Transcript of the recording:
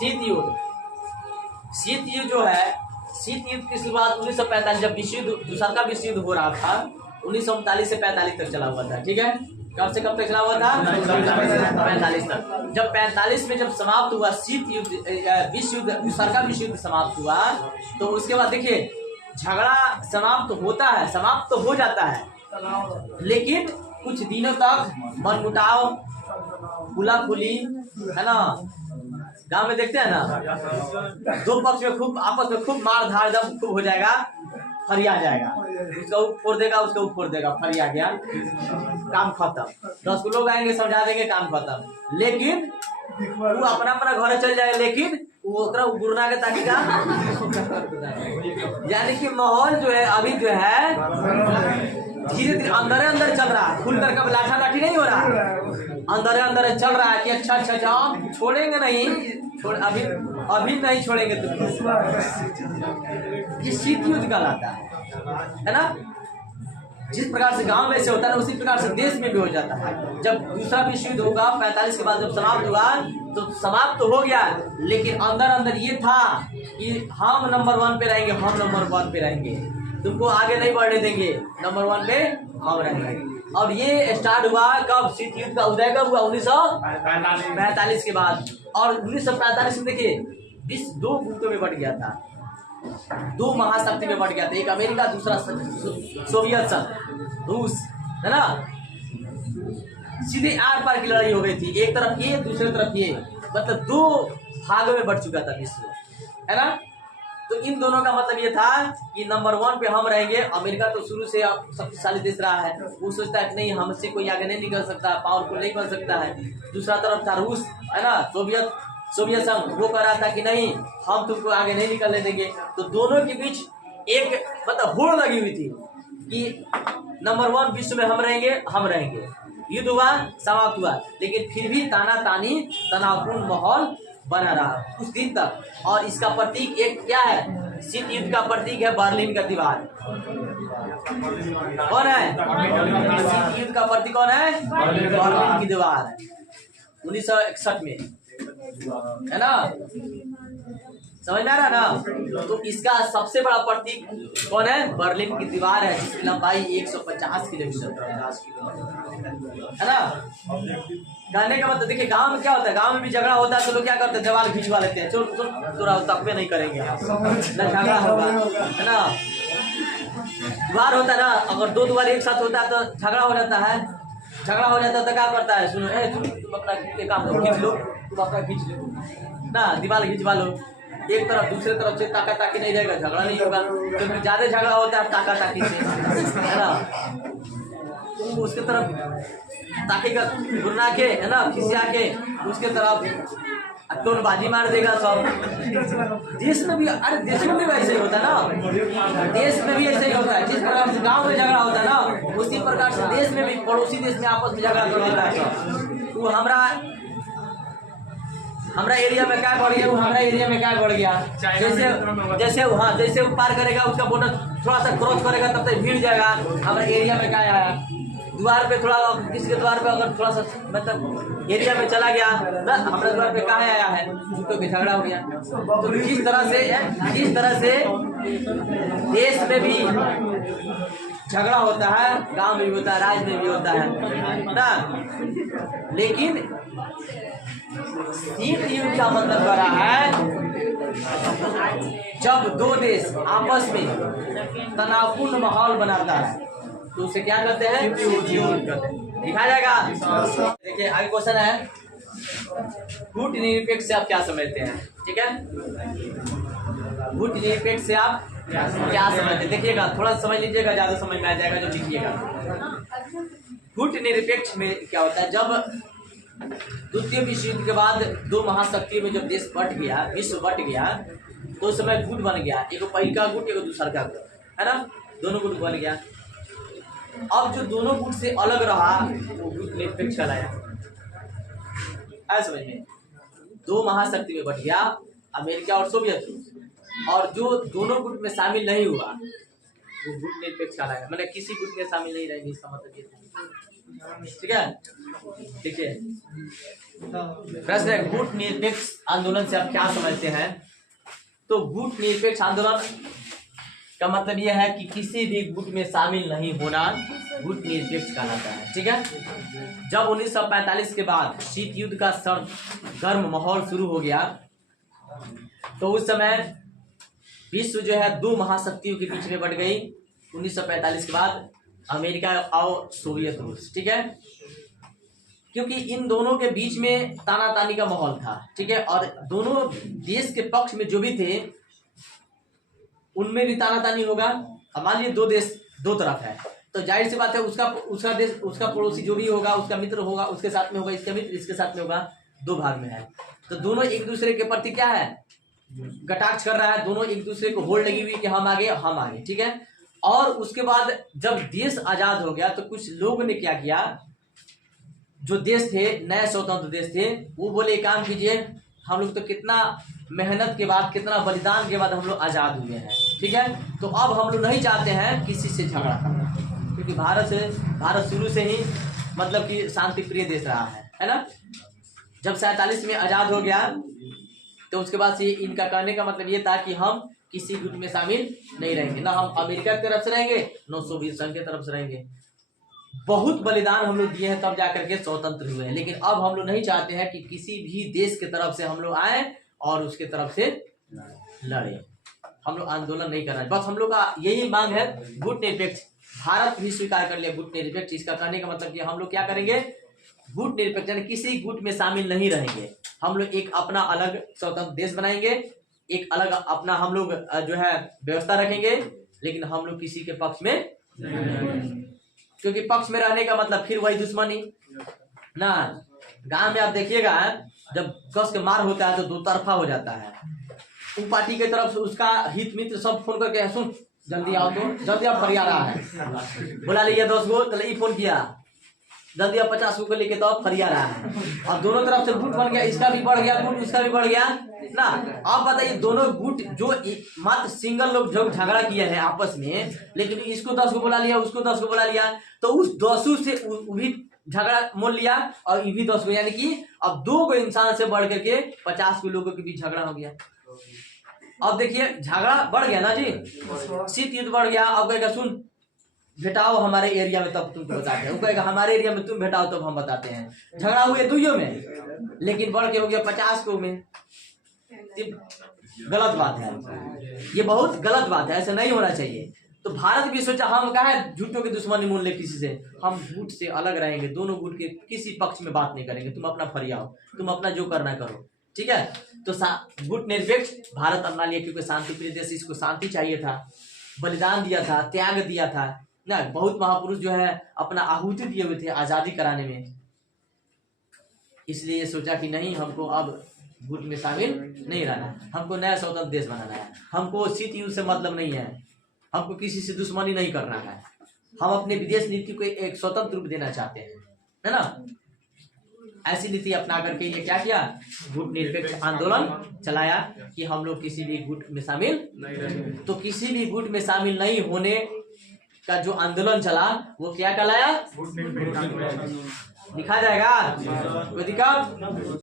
शीत युद्ध। शीत युद्ध जो है, शीत युद्ध की शुरुआत 1945 जब विश्व युद्ध, दूसरा का विश्व युद्ध हो रहा था, 1939 से 45 तक चला हुआ था। ठीक है, कब से कब तक चला हुआ था? 45 तक। जब 45 में जब समाप्त हुआ शीत युद्ध, विश्व युद्ध, दूसरा का विश्व युद्ध समाप्त हुआ, तो उसके बाद देखिए झगड़ा समाप्त होता है, समाप्त तो हो जाता है, लेकिन कुछ दिनों तक मनमुटाव, खुलाखुली, है ना, गांव में देखते हैं ना, दो पक्ष में खूब आपस में खूब मार धाड़ जब खूब हो जाएगा, फरिया जाएगा, उसका फोड़ देगा, उसका फोड़ देगा, फरिया गया, काम खत्म। 10 लोग आएंगे, समझा देंगे, काम खत्म। लेकिन वो अपना अपना घर चल जाएगा, लेकिन वो गुरुना के ताकि यानी कि माहौल जो है अभी जो है धीरे धीरे अंदर अंदर चल रहा है, खुल कर कब लाठा लाठी नहीं हो रहा, अंदर अंदर चल रहा है कि अच्छा अच्छा अच्छा हम छोड़ेंगे नहीं, अभी नहीं छोड़ेंगे। तो ये शीत युद्ध कहलाता है ना। जिस प्रकार से गांव में से होता है ना, उसी प्रकार से देश में भी हो जाता है। जब दूसरा विश्व युद्ध होगा 45 के बाद जब समाप्त हुआ, तो समाप्त तो हो गया, लेकिन अंदर अंदर ये था कि हम नंबर 1 पे रहेंगे, हम नंबर 1 पे रहेंगे, तुमको आगे नहीं बढ़ने देंगे, नंबर 1 पे हम रहेंगे। और ये स्टार्ट हुआ कब? शीत युद्ध का उदय कब हुआ? 1945 के बाद। और 1945 में देखिए विश्व 2 गुटों में बट गया था, 2 महाशक्ति में बट गया था, एक अमेरिका, दूसरा सोवियत संघ, रूस, है ना। सीधे आर पार की लड़ाई हो गई थी, एक तरफ ये, दूसरी तरफ ये, मतलब 2 भागों में बढ़ चुका था विश्व, है ना। तो इन दोनों का मतलब ये था कि नंबर 1 पे हम रहेंगे। अमेरिका तो शुरू से शक्तिशाली देश रहा है, वो सोचता है कि नहीं, हमसे कोई आगे नहीं निकल सकता, पावरफुल नहीं बन सकता है। दूसरा तरफ था रूस, है ना, सोवियत संघ, वो कह रहा था कि नहीं, हम तुमको आगे नहीं निकलने देंगे। तो दोनों के बीच एक मतलब होड़ लगी हुई थी कि नंबर 1 विश्व में हम रहेंगे। युद्ध हुआ, समाप्त हुआ, लेकिन फिर भी तानातानी, तनावपूर्ण माहौल बना रहा कुछ दिन तक। और इसका प्रतीक एक क्या है? शीत युद्ध का प्रतीक है बर्लिन का दीवार। कौन है? शीत युद्ध का प्रतीक कौन है? बर्लिन की दीवार, 1961 में, है ना। समझ में आ रहा ना। तो इसका सबसे बड़ा प्रतीक कौन है? बर्लिन की दीवार है, जिसकी लंबाई 150 किलोमीटर है ना। कहने का मतलब देखिए, गांव में क्या होता है, गांव में भी झगड़ा होता है तो लोग क्या करते हैं, दीवार खिंचवा लेते हैं, थोड़ा तकबे नहीं करेंगे, ना झगड़ा होगा, है ना। दीवार होता है ना, अगर 2 दीवार एक साथ होता है तो झगड़ा हो जाता है, तो क्या करता है, सुनो तुम अपना काम करो, खींच लो, तुम अपना खींच लो ना, दीवार खिंचवा लो, एक तरफ दूसरे तरफ से ताका ताकी नहीं रहेगा, झगड़ा नहीं होगा। क्योंकि ज्यादा झगड़ा होता है ताका ताकी से, है ना, तो उसके तरफ ताकि का घुरना के, है ना, खिसिया के उसके तरफ टोनबाजी मार देगा सब। देश में भी, अरे देश में भी वैसे ही होता है ना, देश में भी ऐसे ही होता है। जिस प्रकार से गांव में झगड़ा होता है ना, उसी प्रकार से देश में भी पड़ोसी देश में आपस में झगड़ा कर देता है। तो हमारा एरिया में क्या बढ़ गया, वो हमारा एरिया में क्या बढ़ गया, जैसे वो पार करेगा, उसका बॉर्डर थोड़ा सा क्रॉस करेगा, तब तक भीड़ जाएगा। हमारे एरिया में क्या आया, द्वार पे थोड़ा, किसी के द्वार पे अगर थोड़ा सा मतलब एरिया में चला गया, हमारे द्वार पे कहाँ आया है, तो झगड़ा हो गया। तो जिस तरह से देश में भी झगड़ा होता है, गांव में भी होता है, राज्य में भी होता है ना। लेकिन शीत युद्ध का मतलब कर रहा है जब 2 देश आपस में तनावपूर्ण माहौल बनाता है, तो उसे क्या करते हैं? शीत युद्ध करते हैं। दिखा जाएगा। देखिए आगे क्वेश्चन है, कूटनीतिक से आप क्या समझते हैं? ठीक है, कूटनीतिक से आप क्या समझते हैं? देखिएगा, थोड़ा समझ लीजिएगा, ज्यादा समझ में आ जाएगा जो लिखिएगा। कूटनिरपेक्ष में क्या होता है, जब द्वितीय विश्व युद्ध के बाद 2 महाशक्तियों में जब देश बट गया, विश्व बट गया, तो उस समय गुट बन गया, एक पहले का गुट, एक दूसरा का गुट, है ना, दोनों गुट बन गया। अब जो दोनों गुट से अलग रहा वो गुट निरपेक्ष कहलाया। समझ में, 2 महाशक्ति में बट गया, अमेरिका और सोवियत, और जो दोनों गुट में शामिल नहीं हुआ वो गुट निरपेक्ष कहलाया। मतलब किसी गुट में शामिल नहीं रहेंगे, इसका मतलब ये ठीक है, देखिए प्रश्न है, गुट निरपेक्ष आंदोलन से आप क्या समझते हैं? तो गुट निरपेक्ष आंदोलन का मतलब यह है कि किसी भी गुट में शामिल नहीं होना गुट निरपेक्ष कहलाता है। ठीक है, जब 1945 के बाद शीत युद्ध का गर्म माहौल शुरू हो गया, तो उस समय विश्व जो है दो महाशक्तियों के बीच में बढ़ गई 1945 के बाद, अमेरिका और सोवियत रूस। ठीक है, क्योंकि इन दोनों के बीच में तानातानी का माहौल था। ठीक है, और दोनों देश के पक्ष में जो भी थे उनमें भी तानातानी होगा। अब मान लीजिए दो देश दो तरफ है, तो जाहिर सी बात है उसका देश, उसका पड़ोसी जो भी होगा, उसका मित्र होगा, उसके साथ में होगा, इसका मित्र इसके साथ में होगा, दो भाग में है। तो दोनों एक दूसरे के प्रति क्या है, कटाक्ष कर रहा है, दोनों एक दूसरे को होड़ लगी हुई कि हम आगे हम आगे। ठीक है, और उसके बाद जब देश आजाद हो गया तो कुछ लोगों ने क्या किया, जो देश थे, नए स्वतंत्र देश थे, वो बोले काम कीजिए, हम लोग तो कितना मेहनत के बाद, कितना बलिदान के बाद हम लोग आज़ाद हुए हैं। ठीक है, तो अब हम लोग नहीं चाहते हैं किसी से झगड़ा करना, क्योंकि भारत शुरू से ही मतलब कि शांति प्रिय देश रहा है ना। जब 47 में आज़ाद हो गया तो उसके बाद से इनका कहने का मतलब ये था कि हम किसी गुट में शामिल नहीं रहेंगे, ना हम अमेरिका की तरफ से रहेंगे, न सोवियत संघ की तरफ से रहेंगे। बहुत बलिदान हम लोग दिए हैं तब जाकर के स्वतंत्र हुए हैं, लेकिन अब हम लोग नहीं चाहते हैं कि किसी भी देश की तरफ से हम लोग आए और उसके तरफ से लड़े। हम लोग आंदोलन नहीं कर रहे, बस हम लोग का यही मांग है गुट निरपेक्ष। भारत भी स्वीकार कर लिया गुट निरपेक्ष। इसका कहने का मतलब कि हम लोग क्या करेंगे, गुट निरपेक्ष यानी किसी गुट में शामिल नहीं रहेंगे। हम लोग एक अपना अलग स्वतंत्र देश बनाएंगे, एक अलग अपना हम लोग जो है व्यवस्था रखेंगे, लेकिन हम लोग किसी के पक्ष में नहीं, क्योंकि पक्ष में रहने का मतलब फिर वही दुश्मनी ना। गांव में आप देखिएगा जब कस के मार होता है तो दो तरफा हो जाता है। उन पार्टी के तरफ से उसका हित मित्र सब फोन करके सुन जल्दी आओ, तो जल्दी आप फरिया रहा है, बुला लिया 10 गो, तो ये फोन किया जल्दी आप 50 गो को लेके तो अब फरिया रहा है, और दोनों तरफ से गुट बन गया, इसका भी बढ़ गया गुट, उसका भी बढ़ गया ना। आप बताइए दोनों गुट जो मात्र सिंगल लोग जो झगड़ा किए हैं आपस में, लेकिन इसको 10 को बुला लिया, उसको 10 को बुला लिया, तो उस 10 से भी झगड़ा मोल लिया और ये भी 10 को, यानी कि अब 2 को इंसान से बढ़ करके 50 को लोगों के बीच झगड़ा हो गया। अब देखिए झगड़ा बढ़ गया ना जी, शीत युद्ध बढ़ गया। अब कहेगा सुन भेटाओ हमारे एरिया में तब तुमको बताते हैं, वो कहेगा हमारे एरिया में तुम भेटाओ तब हम बताते हैं। झगड़ा हुए दुइयों में, लेकिन बढ़ के हो गया 50 को में। गलत बात है, ये बहुत गलत बात है, ऐसा नहीं होना चाहिए। तो भारत भी सोचा हम कहा है झूठों की दुश्मनी मोल ले किसी से, हम गुट से अलग रहेंगे, दोनों गुट के किसी पक्ष में बात नहीं करेंगे, तुम अपना फरियाओ, तुम अपना जो करना करो। ठीक है, तो गुट निरपेक्ष भारत अपना लिया, क्योंकि शांति प्रिय देश, इसको शांति चाहिए था, बलिदान दिया था, त्याग दिया था ना। बहुत महापुरुष जो है अपना आहुति दिए हुए थे आजादी कराने में, इसलिए ये सोचा कि नहीं हमको अब गुट में शामिल नहीं रहना, हमको नया स्वतंत्र देश बनाना है, हमको शीत युद्ध से मतलब नहीं है, हमको किसी से दुश्मनी नहीं करना है, हम अपने विदेश नीति को एक स्वतंत्र रूप देना चाहते हैं, है ना। ऐसी नीति अपना करके ये क्या किया, गुट निरपेक्ष आंदोलन चलाया कि हम लोग किसी भी गुट में शामिल नहीं। तो किसी भी गुट में शामिल नहीं होने का जो आंदोलन चला वो क्या कहलाया, लिखा जाएगा, कोई दिक्कत।